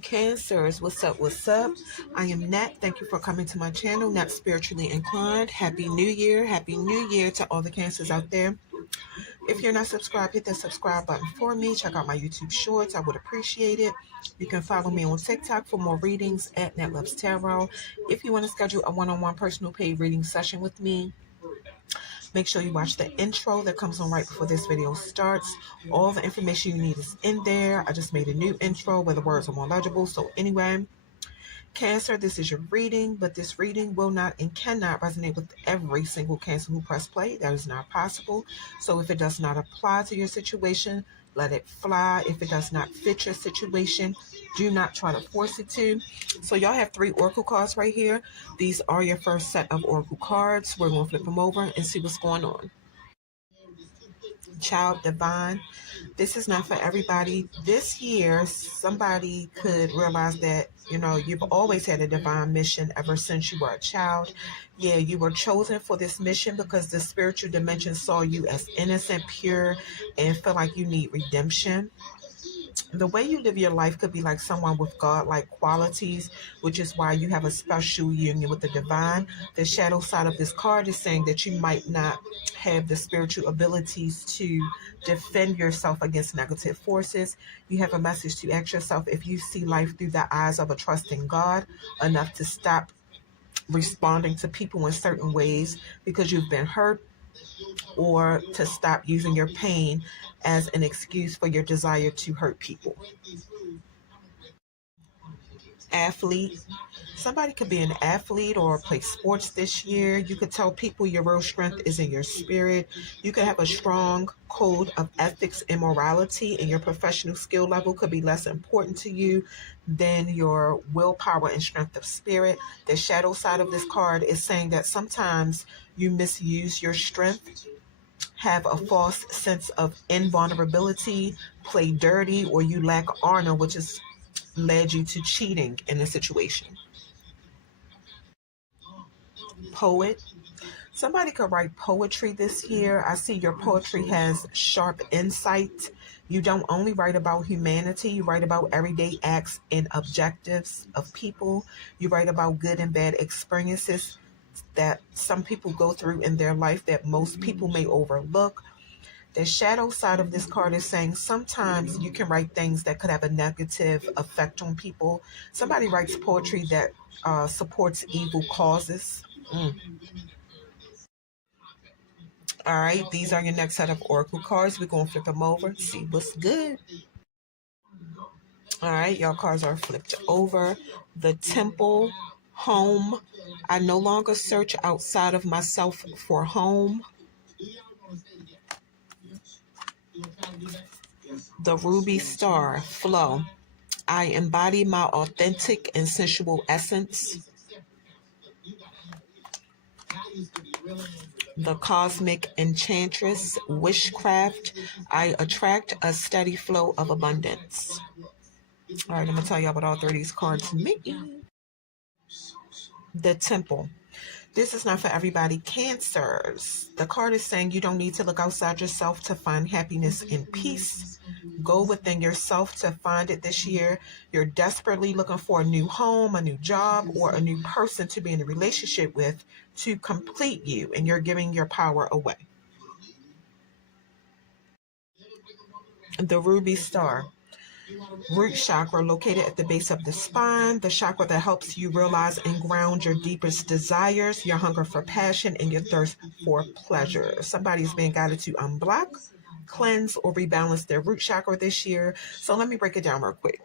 Cancers, what's up? What's up? I am Nat. Thank you for coming to my channel, Nat Spiritually Inclined. Happy New Year. Happy New Year to all the Cancers out there. If you're not subscribed, hit the subscribe button for me. Check out my YouTube shorts. I would appreciate it. You can follow me on TikTok for more readings at Nat Loves Tarot. If you want to schedule a one-on-one personal paid reading session with me, make sure you watch the intro that comes on right before this video starts. All the information you need is in there. I just made a new intro where the words are more legible. So anyway, Cancer, this is your reading, but this reading will not and cannot resonate with every single Cancer who press play. That is not possible. So if it does not apply to your situation, let it fly. If it does not fit your situation, do not try to force it to. So y'all have 3 oracle cards right here. These are your first set of oracle cards. We're going to flip them over and see what's going on. Child Divine. This is not for everybody. This year, somebody could realize that, you've always had a divine mission ever since you were a child. Yeah, you were chosen for this mission because the spiritual dimension saw you as innocent, pure, and feel like you need redemption. The way you live your life could be like someone with God-like qualities, which is why you have a special union with the divine. The shadow side of this card is saying that you might not have the spiritual abilities to defend yourself against negative forces. You have a message to ask yourself if you see life through the eyes of a trusting God enough to stop responding to people in certain ways because you've been hurt, or to stop using your pain as an excuse for your desire to hurt people. Athlete. Somebody could be an athlete or play sports this year. You could tell people your real strength is in your spirit. You could have a strong code of ethics and morality, and your professional skill level could be less important to you than your willpower and strength of spirit. The shadow side of this card is saying that sometimes you misuse your strength, have a false sense of invulnerability, play dirty, or you lack honor, which has led you to cheating in a situation. Poet. Somebody could write poetry this year. I see your poetry has sharp insight. You don't only write about humanity, you write about everyday acts and objectives of people. You write about good and bad experiences that some people go through in their life that most people may overlook. The shadow side of this card is saying sometimes you can write things that could have a negative effect on people. Somebody writes poetry that supports evil causes. All right, these are your next set of oracle cards. We're going to flip them over, see what's good. All right, y'all cards are flipped over. The Temple, home. I no longer search outside of myself for home. The Ruby Star, flow. I embody my authentic and sensual essence. The Cosmic Enchantress, witchcraft. I attract a steady flow of abundance. All right, I'm going to tell y'all what all 3 of these cards mean. The Temple. This is not for everybody. Cancers. The card is saying you don't need to look outside yourself to find happiness and peace. Go within yourself to find it this year. You're desperately looking for a new home, a new job, or a new person to be in a relationship with to complete you, and you're giving your power away. The Ruby Star. Root chakra, located at the base of the spine, the chakra that helps you realize and ground your deepest desires, your hunger for passion, and your thirst for pleasure. Somebody's being guided to unblock, cleanse, or rebalance their root chakra this year. So let me break it down real quick.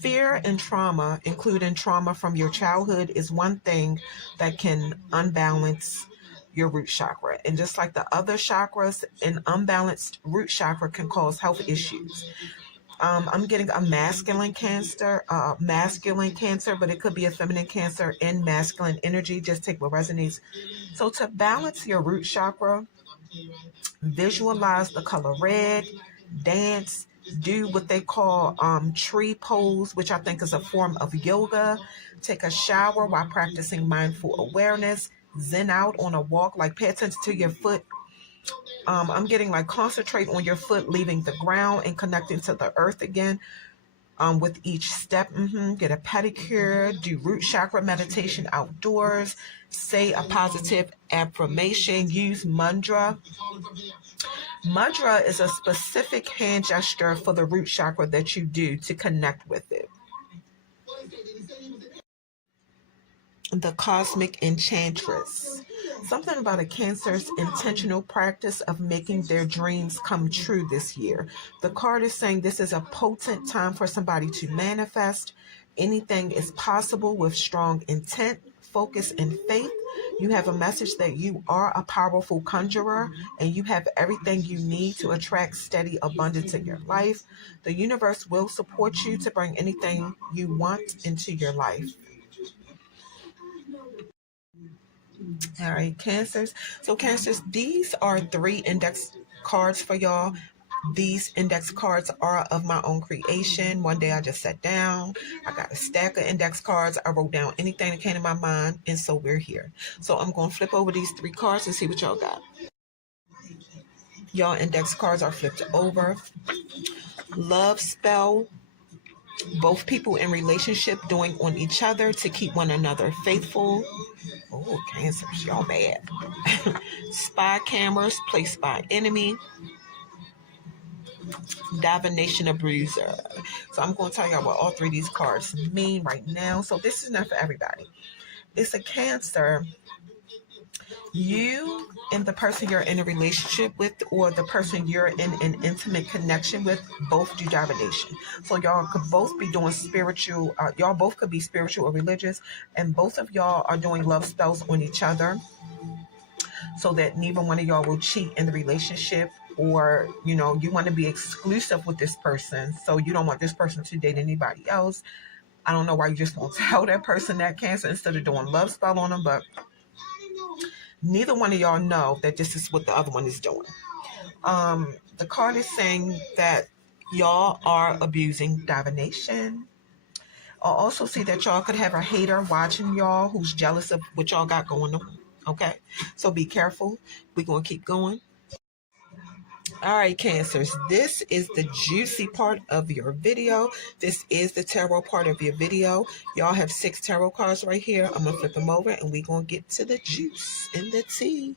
Fear and trauma, including trauma from your childhood, is one thing that can unbalance your root chakra. And just like the other chakras, an unbalanced root chakra can cause health issues. I'm getting a masculine cancer, but it could be a feminine cancer in masculine energy. Just take what resonates. So to balance your root chakra, visualize the color red, dance, do what they call tree pose, which I think is a form of yoga. Take a shower while practicing mindful awareness. Zen out on a walk, like pay attention to your foot. I'm getting like concentrate on your foot leaving the ground and connecting to the earth again. With each step, get a pedicure, do root chakra meditation outdoors, say a positive affirmation, use mantra. Mantra is a specific hand gesture for the root chakra that you do to connect with it. The Cosmic Enchantress. Something about a Cancer's intentional practice of making their dreams come true this year. The card is saying this is a potent time for somebody to manifest. Anything is possible with strong intent, focus, and faith. You have a message that you are a powerful conjurer and you have everything you need to attract steady abundance in your life. The universe will support you to bring anything you want into your life. All right, Cancers. So, Cancers, these are 3 index cards for y'all. These index cards are of my own creation. One day I just sat down. I got a stack of index cards. I wrote down anything that came to my mind, and so we're here. So, I'm going to flip over these 3 cards and see what y'all got. Y'all index cards are flipped over. Love spell. Both people in relationship doing on each other to keep one another faithful. Oh, Cancers, y'all bad. Spy cameras placed by enemy. Divination abuser. So I'm going to tell y'all what all 3 of these cards mean right now. So this is not for everybody. It's a Cancer. You and the person you're in a relationship with, or the person you're in an intimate connection with, both do divination. So y'all could both be doing spiritual, y'all both could be spiritual or religious, and both of y'all are doing love spells on each other so that neither one of y'all will cheat in the relationship, or, you know, you want to be exclusive with this person, so you don't want this person to date anybody else. I don't know why you just won't tell that person that, Cancer, instead of doing love spell on them, but neither one of y'all know that this is what the other one is doing. The card is saying that y'all are abusing divination. I'll also see that y'all could have a hater watching y'all who's jealous of what y'all got going on. Okay? So be careful. We're going to keep going. All right, Cancers, this is the juicy part of your video. This is the tarot part of your video. Y'all have 6 tarot cards right here. I'm going to flip them over and we're going to get to the juice and the tea.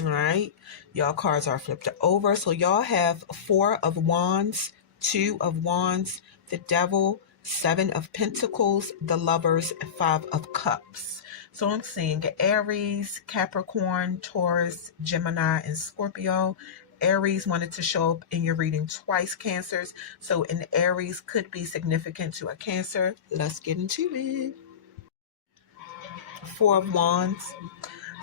All right, y'all cards are flipped over. So y'all have 4 of Wands, 2 of Wands, the Devil, 7 of Pentacles, the Lovers, and 5 of Cups. So I'm seeing Aries, Capricorn, Taurus, Gemini, and Scorpio. Aries wanted to show up in your reading twice, Cancers. So an Aries could be significant to a Cancer. Let's get into it. 4 of Wands.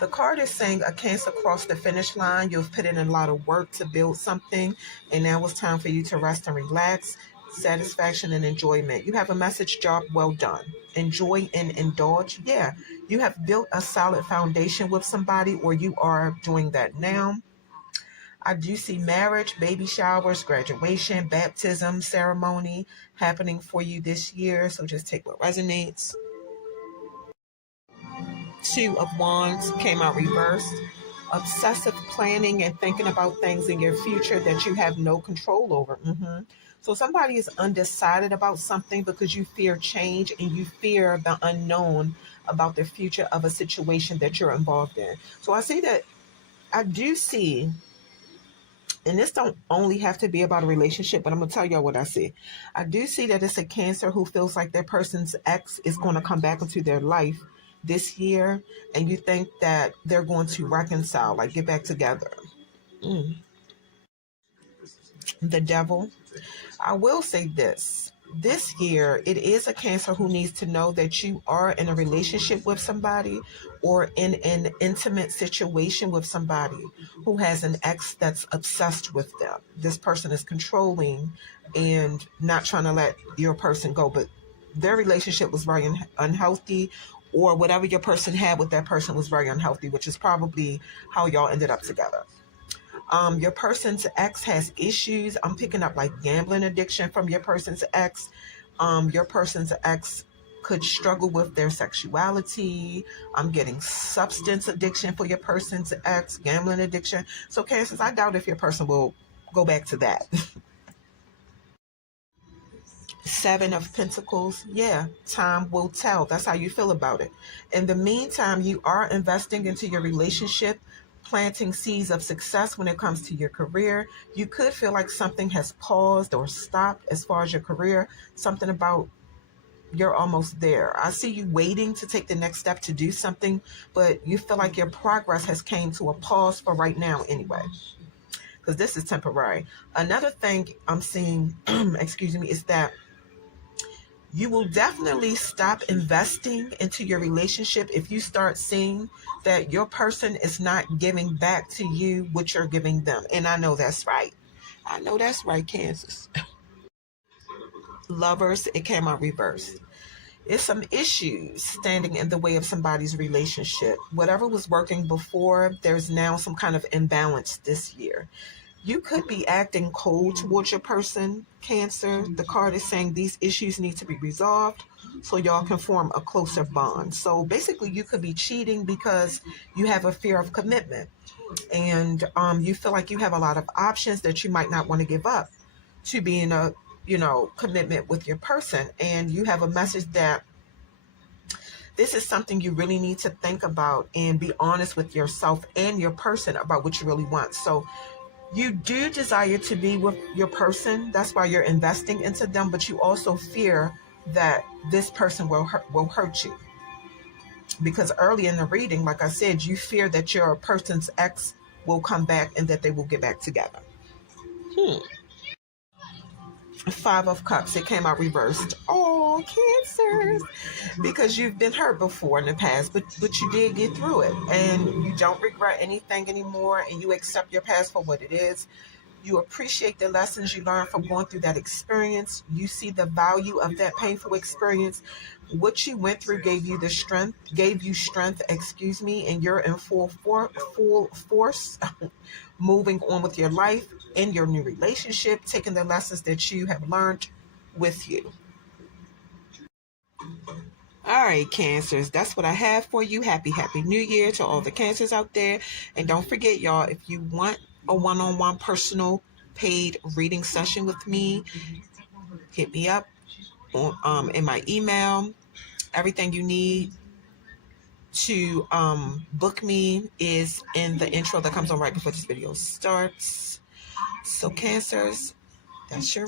The card is saying a Cancer crossed the finish line. You've put in a lot of work to build something, and now it's time for you to rest and relax. Satisfaction and enjoyment. You have a message, job well done. Enjoy and indulge. Yeah, you have built a solid foundation with somebody, or you are doing that now. I do see marriage, baby showers, graduation, baptism ceremony happening for you this year. So just take what resonates. 2 of Wands came out reversed. Obsessive planning and thinking about things in your future that you have no control over. So somebody is undecided about something because you fear change and you fear the unknown about the future of a situation that you're involved in. So I see that, I do see, and this don't only have to be about a relationship, but I'm going to tell y'all what I see. I do see that it's a Cancer who feels like their person's ex is going to come back into their life this year, and you think that they're going to reconcile, like get back together. The Devil. I will say this year, it is a Cancer who needs to know that you are in a relationship with somebody or in an intimate situation with somebody who has an ex that's obsessed with them. This person is controlling and not trying to let your person go, but their relationship was very unhealthy, or whatever your person had with that person was very unhealthy, which is probably how y'all ended up together. Your person's ex has issues. I'm picking up like gambling addiction from your person's ex. Your person's ex could struggle with their sexuality. I'm getting substance addiction for your person's ex, gambling addiction. So, Cancers, I doubt if your person will go back to that. Seven of Pentacles, yeah, time will tell. That's how you feel about it. In the meantime, you are investing into your relationship, planting seeds of success when it comes to your career. You could feel like something has paused or stopped as far as your career, something about you're almost there. I see you waiting to take the next step to do something, but you feel like your progress has came to a pause for right now anyway, because this is temporary. Another thing I'm seeing, excuse me, is that you will definitely stop investing into your relationship if you start seeing that your person is not giving back to you what you're giving them. And I know that's right. I know that's right, Kansas. Lovers, it came out reversed. It's some issues standing in the way of somebody's relationship. Whatever was working before, there's now some kind of imbalance this year. You could be acting cold towards your person, Cancer. The card is saying these issues need to be resolved so y'all can form a closer bond. So basically, you could be cheating because you have a fear of commitment. And you feel like you have a lot of options that you might not want to give up to be in a, commitment with your person. And you have a message that this is something you really need to think about and be honest with yourself and your person about what you really want. So you do desire to be with your person. That's why you're investing into them, but you also fear that this person will hurt you. Because early in the reading, like I said, you fear that your person's ex will come back and that they will get back together. Five of Cups, it came out reversed. Oh, Cancers, because you've been hurt before in the past, but you did get through it, and you don't regret anything anymore, and you accept your past for what it is. You appreciate the lessons you learned from going through that experience. You see the value of that painful experience. What you went through gave you strength, and you're in full force moving on with your life in your new relationship, taking the lessons that you have learned with you. All right, Cancers, that's what I have for you. Happy New Year to all the Cancers out there. And don't forget, y'all, if you want a one-on-one personal paid reading session with me, hit me up on in my email. Everything you need to book me is in the intro that comes on right before this video starts. So, Cancers, that's your